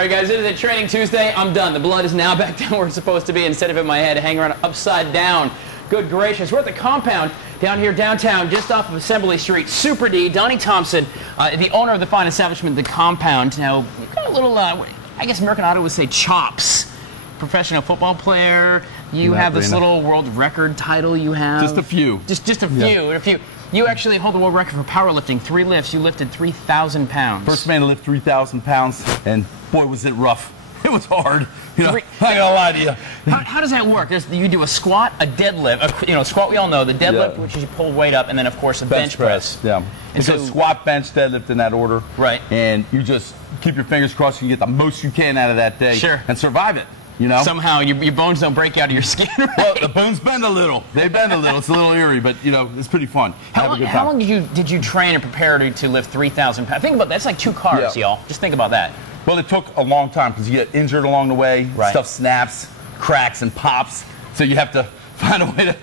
All right, guys, it is a Training Tuesday. I'm done. The blood is now back down where it's supposed to be instead of in my head, hanging around upside down. Good gracious. We're at the compound down here downtown, just off of Assembly Street. Super D, Donnie Thompson, the owner of the fine establishment, The Compound. Now, you've got a little, I guess American Auto would say chops. Professional football player. You have this little world record title you have. Just a few. Just a few. Yeah. A few. You actually hold the world record for powerlifting. 3 lifts. You lifted 3,000 pounds. First man to lift 3,000 pounds, and boy, was it rough. It was hard. You know, I ain't gonna lie to you. How does that work? You do a squat, a deadlift. Squat we all know. The deadlift, which is you pull weight up, and then of course a bench press. Yeah. And so squat, bench, deadlift in that order. Right. And you just keep your fingers crossed. You get the most you can out of that day. Sure. And survive it. You know? Somehow your bones don't break out of your skin, right? Well, the bones bend a little. They bend a little. It's a little eerie, but it's pretty fun. How long did you train and prepare to lift 3,000 pounds? Think about that. That's like 2 cars, y'all. Just think about that. Well, it took a long time because you get injured along the way. Right. Stuff snaps, cracks, and pops. So you have to find a way to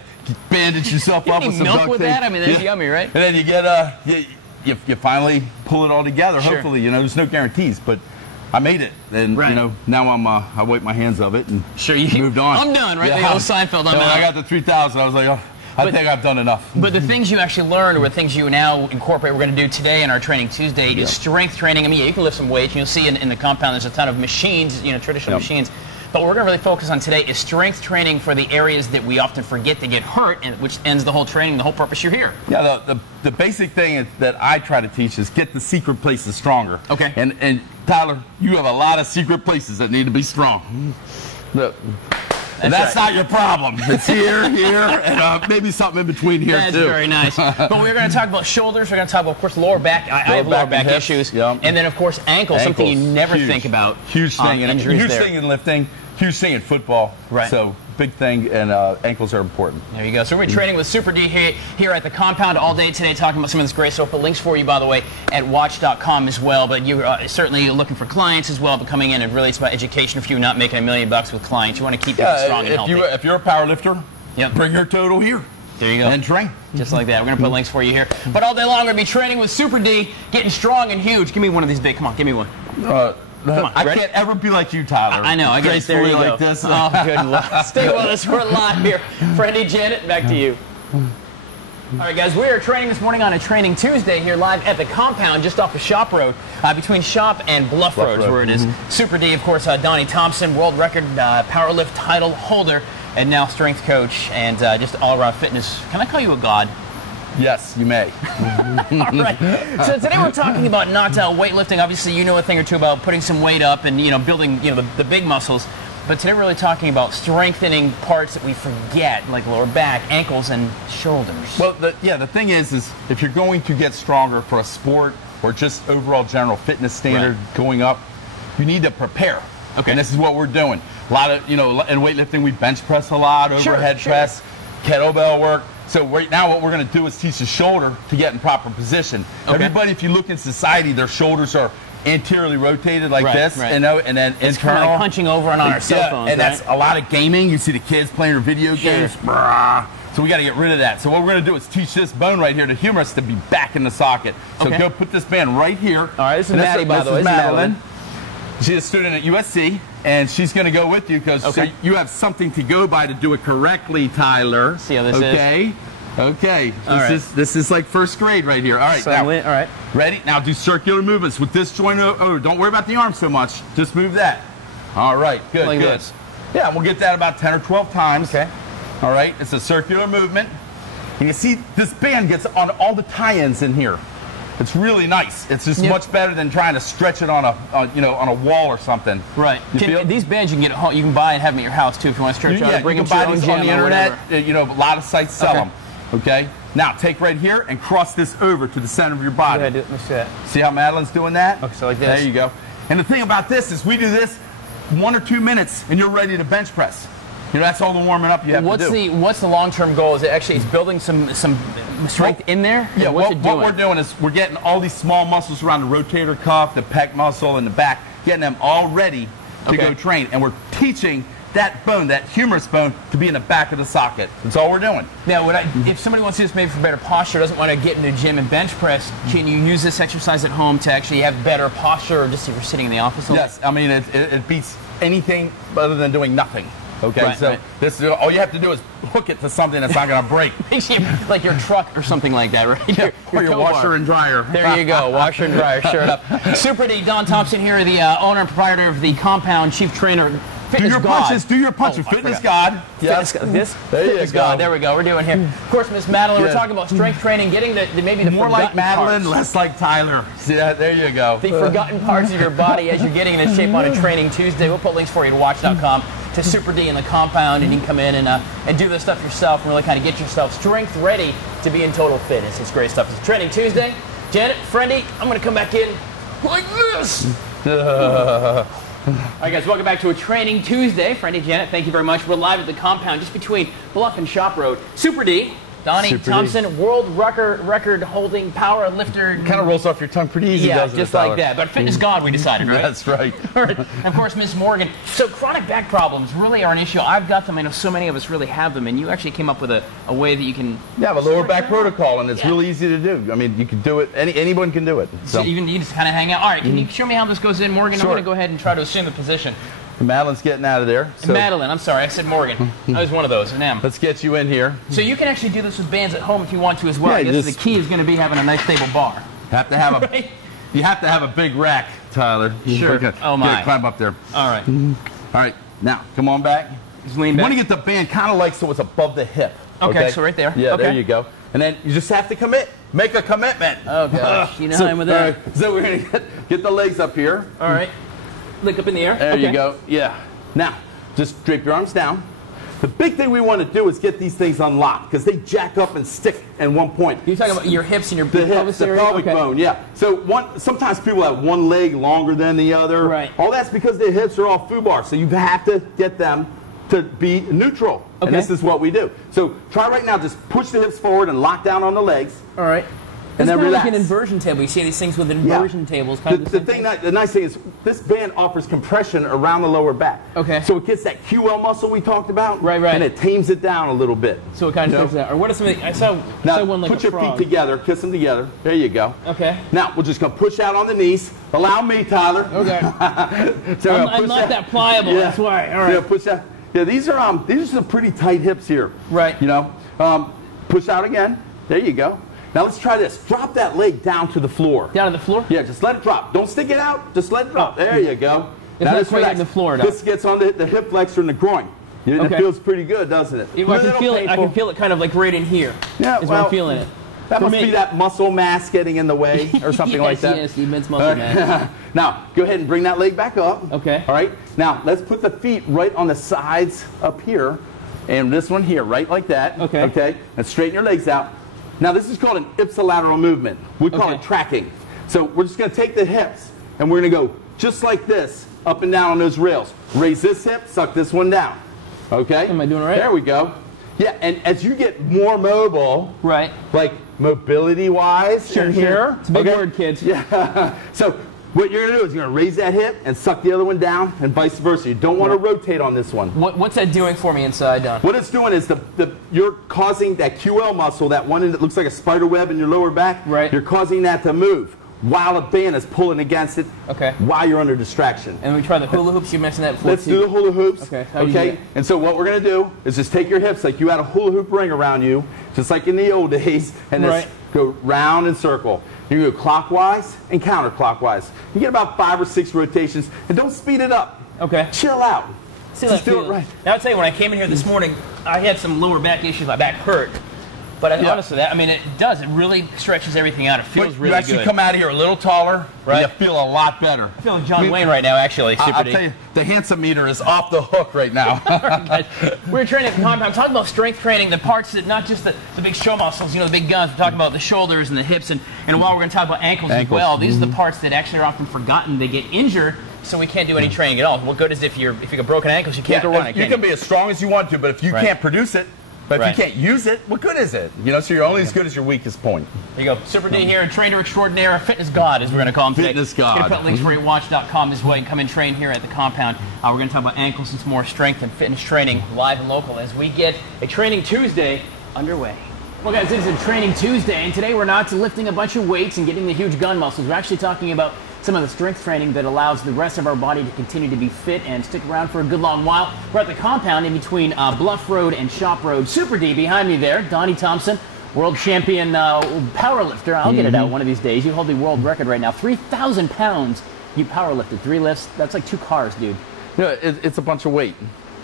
bandage yourself up with some milk duct with tape. that? I mean, that's yummy, right? And then you get you finally pull it all together. Sure. Hopefully, there's no guarantees, but I made it, and now I wipe my hands of it and moved on. I'm done, right? The old Seinfeld. I'm out. I got the 3,000. I was like, I think I've done enough. But the things you actually learned, or the things you now incorporate, we're going to do today in our Training Tuesday, is strength training. I mean, you can lift some weights. You'll see in the compound there's a ton of machines, traditional machines. But what we're going to really focus on today is strength training for the areas that we often forget to get hurt, and which ends the whole training, the whole purpose you're here. Yeah, the basic thing that I try to teach is get the secret places stronger. Okay. And Tyler, you have a lot of secret places that need to be strong. Look. That's not your problem. It's here, and maybe something in between here, too. That's very nice. But we're going to talk about shoulders. We're going to talk about, of course, lower back. I have lower back issues. And then, of course, ankles, something you never think about. Huge thing. Huge thing in lifting, huge thing in football. Right. So, big thing, and ankles are important. There you go. So we're training with Super D here at the compound all day today, talking about some of this great stuff. But links for you, by the way, at WACH.com as well. But you're certainly looking for clients as well, but coming in, and really it's about education for you, not making $1 million with clients. You want to keep people strong and healthy. If you're a power lifter, bring your total here. There you go. And train. Just like that. We're going to put links for you here. But all day long, we're going to be training with Super D, getting strong and huge. Give me one of these big. Come on, give me one. Come on, I can't ever be like you, Tyler. I know. I guess there you go. Like this. Oh, good Lord. Stay with us. We're live here. Friendly Janet, back to you. All right, guys. We are training this morning on a Training Tuesday here live at the compound just off of Shop Road, between Shop and Bluff Road, where it is. Super D, of course, Donnie Thompson, world record powerlift title holder, and now strength coach, and just all-around fitness. Can I call you a god? Yes, you may. All right. So today we're talking about not weightlifting. Obviously, you know a thing or two about putting some weight up and building the big muscles. But today we're really talking about strengthening parts that we forget, like lower back, ankles, and shoulders. Well, the thing is if you're going to get stronger for a sport or just overall general fitness standard going up, you need to prepare. Okay. And this is what we're doing. A lot of in weightlifting we bench press a lot, overhead press, kettlebell work. So right now what we're going to do is teach the shoulder to get in proper position. Okay. Everybody, if you look in society, their shoulders are anteriorly rotated like this, and then it's kind of like punching over on our cell phones, and that's a lot of gaming. You see the kids playing their video games. So we got to get rid of that. So what we're going to do is teach this bone right here, the humerus, to be back in the socket. So go put this band right here. All right, this is Maddie, by the way. This is Madeline. She's a student at USC, and she's going to go with you because so you have something to go by to do it correctly, Tyler. Let's see how this is. Okay. This is like first grade right here. All right. So all right. Ready? Now do circular movements with this joint over. Don't worry about the arm so much. Just move that. All right. Good. Like good. This. Yeah, we'll get that about 10 or 12 times. Okay. All right. It's a circular movement. And you see this band gets on all the tie-ins in here. It's really nice. It's just much better than trying to stretch it on a wall or something. Right. These bands you can get at home. You can buy and have them at your house too if you want to stretch out. Bring them to your own gym on the internet. A lot of sites sell them. Okay. Now take right here and cross this over to the center of your body. Let me see that. See how Madeline's doing that? Okay, so like this. There you go. And the thing about this is we do this 1 or 2 minutes and you're ready to bench press. That's all the warming up you have to do. What's the long-term goal? Is it actually building some strength in there? Yeah, what we're doing is we're getting all these small muscles around the rotator cuff, the pec muscle, and the back, getting them all ready to go train. And we're teaching that bone, that humerus bone, to be in the back of the socket. That's all we're doing. Now, if somebody wants to do this maybe for better posture, doesn't want to get in the gym and bench press, can you use this exercise at home to actually have better posture, or just if you're sitting in the office? Yes, I mean, it beats anything other than doing nothing. Okay, right, so right. This all you have to do is hook it to something that's not going to break. Like your truck or something like that, right? Yeah, or your washer and dryer. There you go, washer and dryer, sure enough. Super D, Don Thompson here, the owner and proprietor of the compound, chief trainer, Fitness do your God. punches, do your punches. Fitness God. Yes. Fitness God. There we go. We're doing here. Of course, Miss Madeline, we're talking about strength training, getting maybe the more like Madeline, parts. less like Tyler. Yeah, there you go. The forgotten parts of your body as you're getting into shape on a Training Tuesday. We'll put links for you at WACH.com to Super D in the compound, and you can come in and do this stuff yourself and really kind of get yourself strength ready to be in total fitness. It's great stuff. It's Training Tuesday. Janet, Friendy, I'm going to come back in like this. All right, guys, welcome back to a Training Tuesday. Friendy, Janet, thank you very much. We're live at the compound just between Bluff and Shop Road. Super D, Donnie Thompson, world record holding power lifter. Kind of rolls off your tongue pretty easy, doesn't it? Yeah, just like that. But Fitness God, we decided, right? That's right. And of course, Miss Morgan. So chronic back problems really are an issue. I've got them. I know so many of us really have them. And you actually came up with a way that you can... Yeah, a lower back protocol, and it's really easy to do. I mean, you can do it. Anyone can do it. So you can just kind of hang out. All right, can you show me how this goes in, Morgan? Sure. I'm going to go ahead and try to assume the position. Madeline's getting out of there. So. Madeline, I'm sorry, I said Morgan. I was one of those, and am. Let's get you in here. So you can actually do this with bands at home if you want to as well. Yeah, I guess the key is going to be having a nice stable bar. Have to have right? You have to have a big rack, Tyler. Sure. Oh my. Climb up there. All right. All right. Now, come on back. Just lean back. You want to get the band kind of like so it's above the hip. Okay, so right there. Yeah, okay. there you go. And then you just have to commit. Make a commitment. Oh, gosh. You know how I'm with that. Right, so we're going to get the legs up here. All right. Look up in the air. There you go. Yeah. Now, just drape your arms down. The big thing we want to do is get these things unlocked because they jack up and stick in one point. You're talking about your hips and your pelvis area? The pelvic bone, yeah. So sometimes people have one leg longer than the other. Right. All that's because their hips are all foobar. So you have to get them to be neutral. Okay. And this is what we do. So try right now, just push the hips forward and lock down on the legs. All right. And then relax. Like an inversion table. You see these things with inversion tables. Kind of the nice thing is this band offers compression around the lower back. Okay. So it gets that QL muscle we talked about. Right, right. And it tames it down a little bit. So it kind of takes that. Or what is something? I saw one like put your feet together, kiss them together. There you go. Okay. Now we're just gonna push out on the knees. Allow me, Tyler. Okay. So I'm not that pliable. Yeah. That's why. All right. Yeah, push out. Yeah, these are some pretty tight hips here. Right. You know, push out again. There you go. Now let's try this. Drop that leg down to the floor. Down to the floor? Yeah, just let it drop. Don't stick it out. Just let it drop. There you go. Now this way on the floor. This gets on the hip flexor and the groin. It feels pretty good, doesn't it? I can feel it kind of like right in here. Yeah, is where I'm feeling it. That must be that muscle mass getting in the way or something like that. Yes, immense muscle mass. Now, go ahead and bring that leg back up. Okay. All right. Now, let's put the feet right on the sides up here and this one here, right like that. Okay. Okay. And straighten your legs out. Now, this is called an ipsilateral movement. We call it tracking. So we're just going to take the hips, and we're going to go just like this, up and down on those rails. Raise this hip, suck this one down. Okay? Am I doing it right? There we go. Yeah, and as you get more mobile, right, like mobility-wise, sure, here. It's a big word, kids. Yeah. So what you're going to do is you're going to raise that hip and suck the other one down, and vice versa. You don't want to rotate on this one. What's that doing for me inside, Don? What it's doing is you're causing that QL muscle, that one that looks like a spider web in your lower back. Right. You're causing that to move while a band is pulling against it. Okay. While you're under distraction. And we try the hula hoops. You mentioned that before. Let's do the hula hoops. Okay. Okay. And so what we're going to do is just take your hips like you had a hula hoop ring around you, just like in the old days, and just go round and circle. You go clockwise and counterclockwise. You get about 5 or 6 rotations, and don't speed it up. Okay. Chill out. Just do it right. Now, I'll tell you, when I came in here this morning, I had some lower back issues. My back hurt. But honestly, it really stretches everything out. It feels really good. You actually come out of here a little taller, right? You feel a lot better. I feel like John Wayne right now, actually. I'll tell you, the handsome meter is off the hook right now. We're training at the compound. I'm talking about strength training, the parts that, not just the big show muscles, the big guns. We're talking about the shoulders and the hips, and while we're going to talk about ankles as well. These are the parts that actually are often forgotten. They get injured, so we can't do any training at all. What good is if you got broken ankles, you can't go running. You can be as strong as you want to, but if you can't produce it, But if you can't use it, what good is it? You know, so you're only as good as your weakest point. There you go. Super D here, trainer extraordinaire, fitness god, as we're going to call him today. Fitness god. We're going to put links for you at WACH.com as well. You can come and train here at the compound. We're going to talk about ankles and some more strength and fitness training live and local as we get a Training Tuesday underway. Well, guys, it is a Training Tuesday, and today we're not lifting a bunch of weights and getting the huge gun muscles. We're actually talking about some of the strength training that allows the rest of our body to continue to be fit and stick around for a good long while. We're at the compound in between Bluff Road and Shop Road. Super D behind me there, Donnie Thompson, world champion powerlifter. I'll get it out one of these days. You hold the world record right now. 3,000 pounds you powerlifted. 3 lifts. That's like 2 cars, dude. You know, it's a bunch of weight.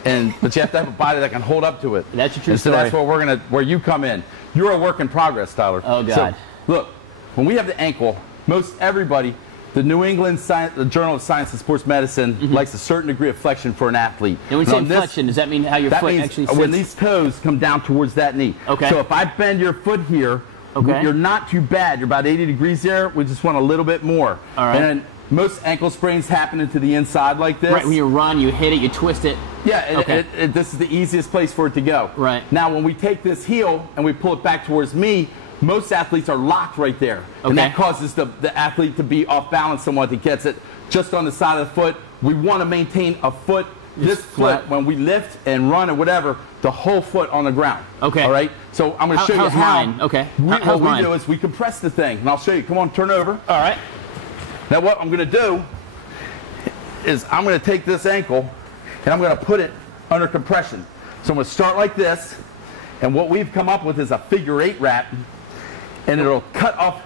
But you have to have a body that can hold up to it. That's a true story. So that's where you come in. You're a work in progress, Tyler. Oh, God. So, look, when we have the ankle, most everybody, the New England the Journal of Science and Sports Medicine likes a certain degree of flexion for an athlete. And when you say flexion, does that mean how your foot actually sits? When these toes come down towards that knee. Okay. So if I bend your foot here, you're not too bad. You're about 80 degrees there. We just want a little bit more. All right. And most ankle sprains happen into the inside like this. Right, when you run, you hit it, you twist it. Yeah, this is the easiest place for it to go. Right. Now, when we take this heel and we pull it back towards me, most athletes are locked right there. Okay. And that causes the athlete to be off balance somewhat. He gets it just on the side of the foot. We want to maintain a foot, this foot, when we lift and run or whatever, the whole foot on the ground. Okay. All right? So I'm going to show you how. Mine? Okay. What we do is we compress the thing. And I'll show you. Come on, turn over. All right. Now what I'm going to do is I'm going to take this ankle and I'm going to put it under compression. So I'm going to start like this, and what we've come up with is a figure 8 wrap, and it'll cut off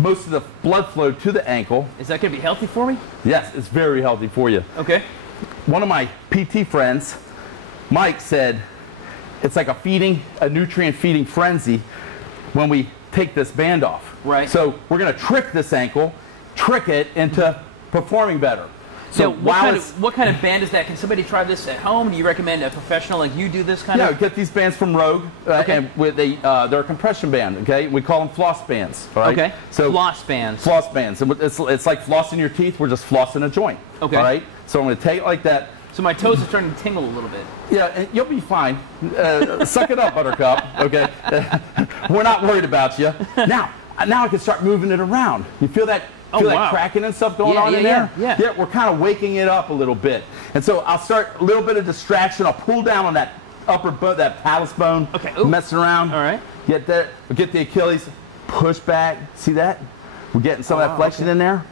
most of the blood flow to the ankle. Is that going to be healthy for me? Yes, it's very healthy for you. Okay. One of my PT friends, Mike, said it's like a nutrient feeding frenzy when we take this band off. Right. So we're going to trick this ankle, trick it into performing better. So what kind of band is that? Can somebody try this at home? Do you recommend a professional like you do this kind of? Yeah, get these bands from Rogue, and they're a compression band. Okay, we call them floss bands. All right? Okay. So floss bands. Floss bands. And it's like flossing your teeth. We're just flossing a joint. Okay. All right. So I'm going to take it like that. So my toes are starting to tingle a little bit. Yeah, and you'll be fine. Suck it up, Buttercup. Okay. We're not worried about you. Now I can start moving it around. You feel that? Feel that cracking and stuff going on in there? Yeah, we're kind of waking it up a little bit. And so I'll start a little bit of distraction. I'll pull down on that upper bone, that patelis bone. Okay. Messing around. All right. Get that. Get the Achilles. Push back. See that? We're getting some of that flexion in there.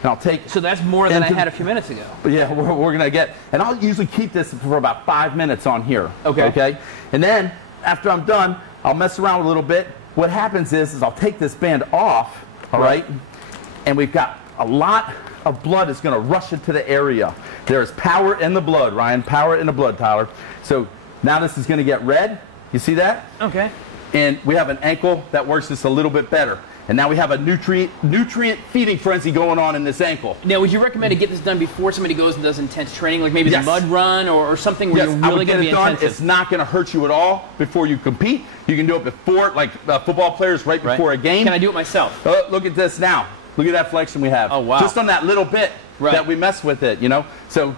And I'll take. So that's more than I had a few minutes ago. Yeah, we're gonna get. And I'll usually keep this for about 5 minutes on here. Okay. Okay. And then after I'm done, I'll mess around a little bit. What happens is I'll take this band off. All right. And we've got a lot of blood is going to rush into the area. There's power in the blood, Ryan. Power in the blood, Tyler. So now this is going to get red. You see that? Okay. And we have an ankle that works just a little bit better. And now we have a nutrient feeding frenzy going on in this ankle. Now, would you recommend to get this done before somebody goes and does intense training, like maybe the mud run or something where you're really going to be intensive? It's not going to hurt you at all before you compete. You can do it before, like football players right before a game. Can I do it myself? Look at this now. Look at that flexion we have. Oh, wow. Just on that little bit that we mess with it, you know? So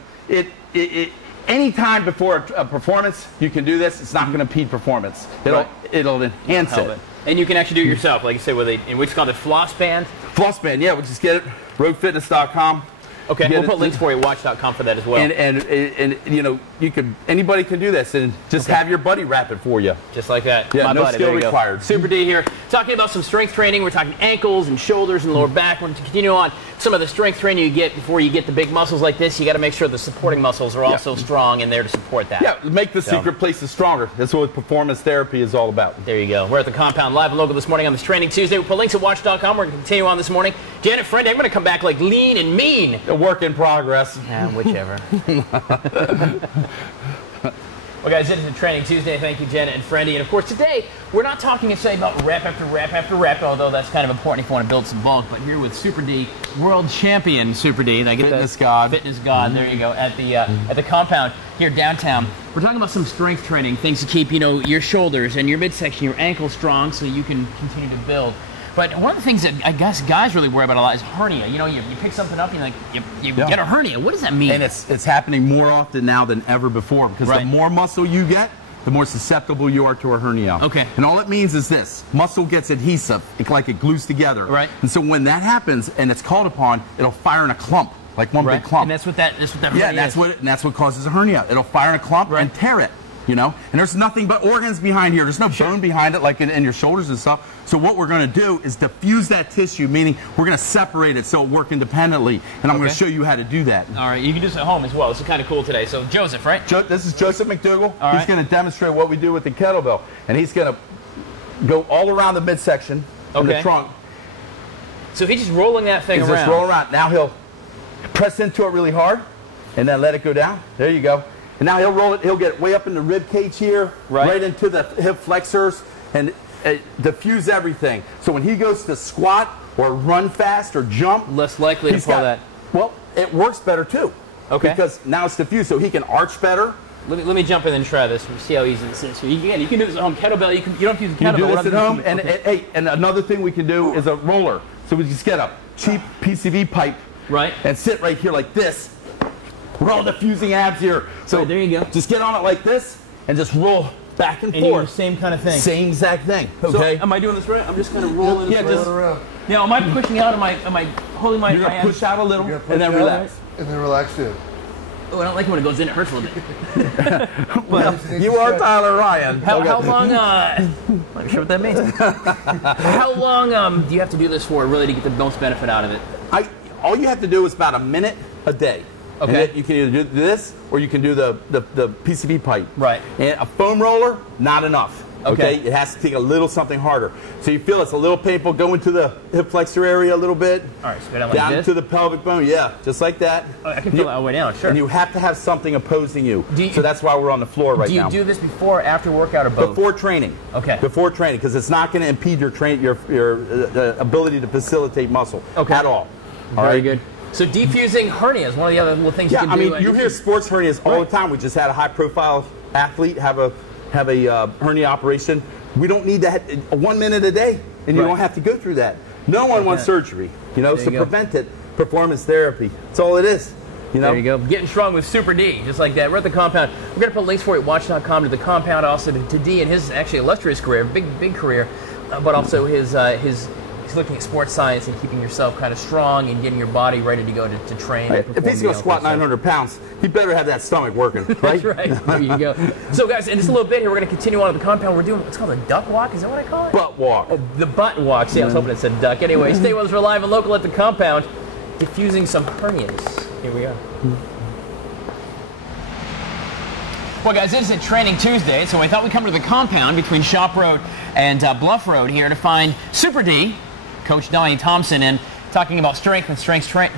any time before a performance, you can do this. It's not going to impede performance. It'll enhance it. And you can actually do it yourself, like you say, in which is called a floss band? Floss band, yeah. We'll just get it. RogueFitness.com. Okay, we'll put links for you at WACH.com for that as well. And you know, anybody can do this, and just have your buddy wrap it for you. Just like that. Yeah, My no buddy, skill required. Super D here, talking about some strength training. We're talking ankles and shoulders and lower back. We're going to continue on some of the strength training you get before you get the big muscles like this. You got to make sure the supporting muscles are also strong and there to support that. Yeah, make the secret places stronger. That's what performance therapy is all about. There you go. We're at the compound live and local this morning on this Training Tuesday. We'll put links at WACH.com. We're going to continue on this morning. Janet, friend, I'm going to come back like lean and mean. A work in progress. Yeah, whichever. Well, guys, it is a Training Tuesday. Thank you, Jenna and Friendy. And, of course, today we're not talking necessarily about rep after rep after rep, although that's kind of important if you want to build some bulk. But here with Super D, world champion Super D. Fitness God. Fitness God. There you go. At the compound here downtown. We're talking about some strength training, things to keep, your shoulders and your midsection, your ankles strong so you can continue to build. But one of the things that I guess guys really worry about a lot is hernia. You pick something up and you get a hernia. What does that mean? And it's happening more often now than ever before because the more muscle you get, the more susceptible you are to a hernia. Okay. And all it means is this: muscle gets adhesive, like it glues together. Right. And so when that happens and it's called upon, it'll fire in a clump, like one big clump. And that's what that hernia yeah, that's what causes a hernia. It'll fire in a clump and tear it. You know, and there's nothing but organs behind here. There's no bone behind it like in your shoulders and stuff. So what we're going to do is diffuse that tissue, meaning we're going to separate it so it works independently. And I'm going to show you how to do that. All right, you can do this at home as well. This is kind of cool today. So Joseph, right? This is Joseph McDougall. All he's going to demonstrate what we do with the kettlebell. And he's going to go all around the midsection of the trunk. So he's just rolling that thing around. He's just rolling around. Now he'll press into it really hard and then let it go down. There you go. And now he'll roll it, he'll get way up in the rib cage here, right into the hip flexors, and diffuse everything. So when he goes to squat or run fast or jump, less likely to pull that. Well, it works better too. Okay. Because now it's diffused, so he can arch better. Let me jump in and try this. We'll see how easy this is. You can do this at home. Kettlebell, you don't have to use a kettlebell. You do this at home, and hey, and another thing we can do is a roller. So we just get a cheap PCV pipe, and sit right here like this. We're all diffusing abs here. So there you go. Just get on it like this and just roll back and forth. forth. Same kind of thing. Same exact thing. Okay. So, am I doing this right? I'm just kind of rolling. Yeah, just around. Now, am I pushing out? Am I holding my? You're gonna push out a little and then relax. And then relax in. Oh, I don't like it when it goes in. It hurts a little bit. Well, you are Tyler Ryan. How long? I'm not sure what that means. How long do you have to do this for, really, to get the most benefit out of it? All you have to do is about a minute a day. Okay. And you can either do this or you can do the PCV pipe. Right. And a foam roller, not enough. Okay. It has to take a little something harder. So you feel it's a little painful. Go into the hip flexor area a little bit. All right. So go down like down this? to the pelvic bone. Yeah, just like that. Oh, I can feel that all the way down. Sure. And you have to have something opposing you. So that's why we're on the floor right now. Do you do this before or after workout or both? Before training. Okay. Before training, because it's not going to impede your ability to facilitate muscle at all. Very good. So defusing hernias, one of the other little things you can do. Yeah, I mean, you hear sports hernias all the time. We just had a high-profile athlete have a hernia operation. We don't need that 1 minute a day, and you don't have to go through that. No one wants surgery, you know, so prevent it. Performance therapy. That's all it is. You know? There you go. Getting strong with Super D, just like that. We're at the compound. We're going to put links for you at WACH.com to the compound, also to D and his actually illustrious career, big career, but also his he's looking at sports science and keeping yourself kind of strong and getting your body ready to go to train. Right. If he's going to squat 900 pounds, he better have that stomach working, right? That's right. There you go. So, guys, in just a little bit here, we're going to continue on at the compound. We're doing what's called a duck walk. Is that what I call it? Butt walk. The butt walk. See, I was hoping it said duck. Anyway, stay with us. We're live and local at the compound, diffusing some hernias. Here we are. Well, guys, this is a Training Tuesday, so I thought we'd come to the compound between Shop Road and Bluff Road here to find Super D, Coach Donnie Thompson, and talking about strength and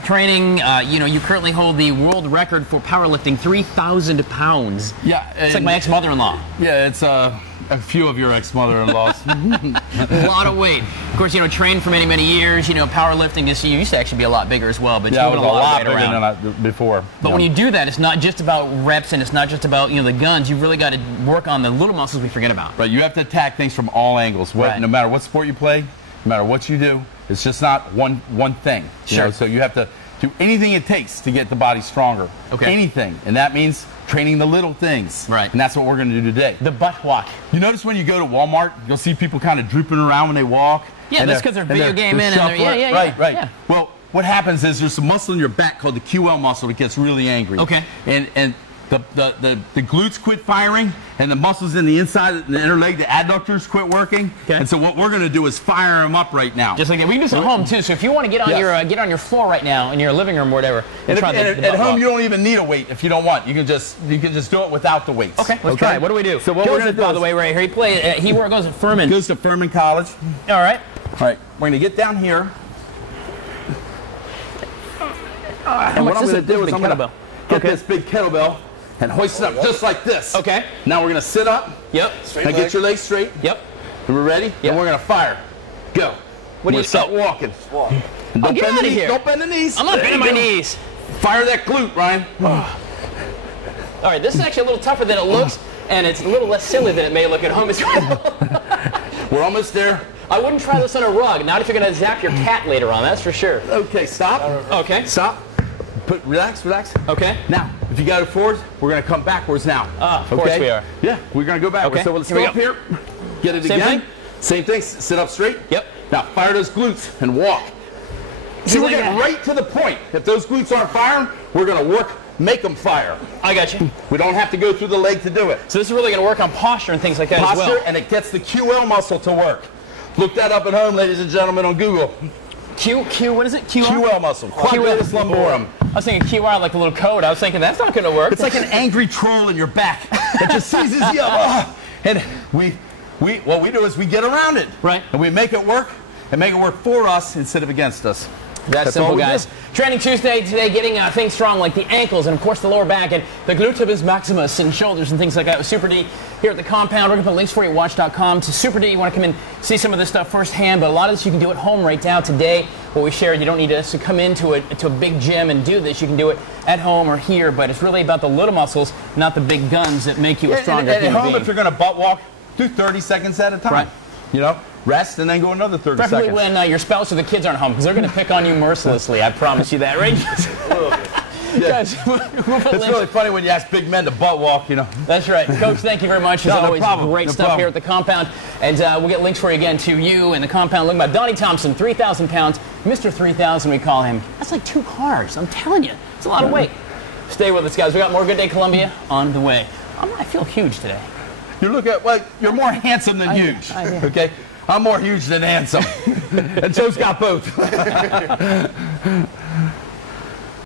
training. You know, you currently hold the world record for powerlifting, 3,000 pounds. Yeah. It's like my ex-mother-in-law. Yeah, it's a few of your ex-mother-in-laws. A lot of weight. Of course, you know, trained for many, many years. You know, powerlifting is, you used to actually be a lot bigger as well, but yeah, you've moved a lot of weight around. Than I before. But when you do that, it's not just about reps and it's not just about, you know, the guns. You've really got to work on the little muscles we forget about. Right. You have to attack things from all angles. No matter what sport you play, no matter what you do, it's just not one thing. You know? So you have to do anything it takes to get the body stronger. Okay. Anything. And that means training the little things. Right. And that's what we're going to do today. The butt walk. You notice when you go to Walmart, you'll see people kind of drooping around when they walk. Yeah, that's because they're video game in and they're, Right. Yeah. Well, what happens is there's a muscle in your back called the QL muscle that gets really angry. Okay. And the glutes quit firing, and the muscles in the inside, the inner leg, the adductors quit working. Okay. And so what we're going to do is fire them up right now. Just like that. We can do this at home too. So if you want to get on your floor right now in your living room or whatever, and try at home you don't even need a weight if you don't want. You can just do it without the weights. Okay. Let's try it. What do we do? So what we're going to do, by the way, right here, he goes to Furman. Goes to Furman College. All right. All right. We're going to get down here. And what I'm going to do is I'm going to get this big kettlebell and hoist it up just like this. Okay. Now we're going to sit up. Yep. Now get your legs straight. Yep. And we're ready? Yep. And we're going to fire. Go. What do you start walking? Walk. Don't get out of here. Don't bend the knees. I'm not bending my knees. Fire that glute, Ryan. All right, this is actually a little tougher than it looks, and it's a little less silly than it may look at home as well. We're almost there. I wouldn't try this on a rug. Not if you're going to zap your cat later on, that's for sure. Okay, stop. Okay. Stop. Relax. Okay. Now, if you go forward, we're going to come backwards now. Of course we are. Yeah, we're going to go backwards. Okay. So let's go up here. Get it Same again. thing? Same thing. Sit up straight. Yep. Now fire those glutes and walk. See, we're getting right to the point. If those glutes aren't firing, we're going to work, make them fire. I got you. We don't have to go through the leg to do it. So this is really going to work on posture and things like that as well. Posture, and it gets the QL muscle to work. Look that up at home, ladies and gentlemen, on Google. What is it? QL muscle. Quadratus lumborum. I was thinking QR like a little code. I was thinking that's not going to work. It's like an angry troll in your back that just seizes you up. And what we do is we get around it. Right. And we make it work, and make it work for us instead of against us. That's simple, guys. Training Tuesday today, getting things strong like the ankles and, of course, the lower back and the gluteus maximus and shoulders and things like that with Super D here at the compound. We're going to put links for you at WACH.com to Super D. You want to come in see some of this stuff firsthand, but a lot of this you can do at home right now today. What we shared, you don't need to come into a big gym and do this. You can do it at home or here, but it's really about the little muscles, not the big guns that make you a stronger human being. At home, if you're going to butt walk, do 30 seconds at a time. Right. You know? Rest and then go another 30 Preferably seconds. when your spouse or the kids aren't home, because they're going to pick on you mercilessly. I promise you that, right? Guys, it's really funny when you ask big men to butt walk, you know. That's right. Coach, thank you very much. As always, great stuff here at the compound. And we'll get links for you again to you and the compound. Look about Donnie Thompson, 3,000 pounds. Mr. 3,000, we call him. That's like 2 cars. I'm telling you. It's a lot of weight. Stay with us, guys. We got more Good Day Columbia on the way. I feel huge today. You look at, well, you're more handsome than huge. Okay? I'm more huge than handsome. And Joe's got both.